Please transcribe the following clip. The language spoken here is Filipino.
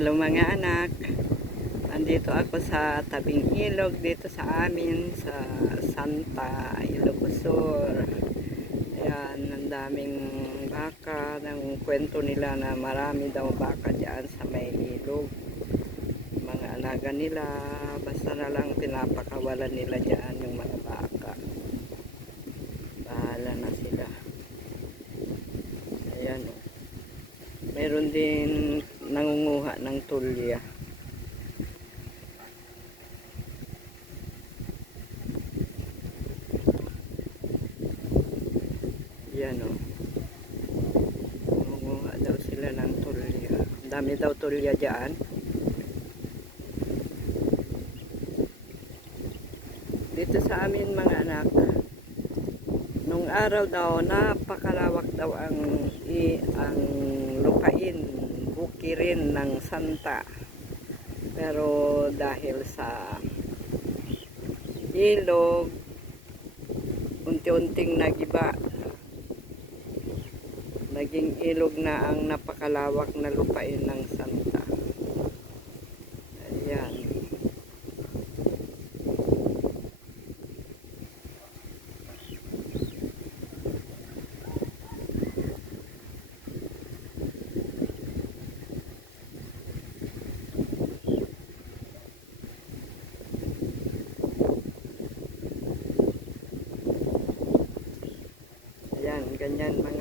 Hello mga anak, andito ako sa tabing ilog dito sa amin sa Santa Ilocos Sur. Ayan, ang daming baka. Ng kwento nila na marami daw baka dyan sa may ilog, mga alaga nila, basta na lang pinapakawalan nila dyan yung mga baka. Bahala na sila. Ayan, meron din nangunguha ng tulya. Yan o. Nangunguha daw sila ng tulya. Dami daw tulya dyan. Dito sa amin mga anak, nung araw daw napakalawak daw ang lupain, bukirin ng Santa. Pero dahil sa ilog, unti-unting nagiba. Naging ilog na ang napakalawak na lupain ng Santa. Ayan. Ayan, ganyan mga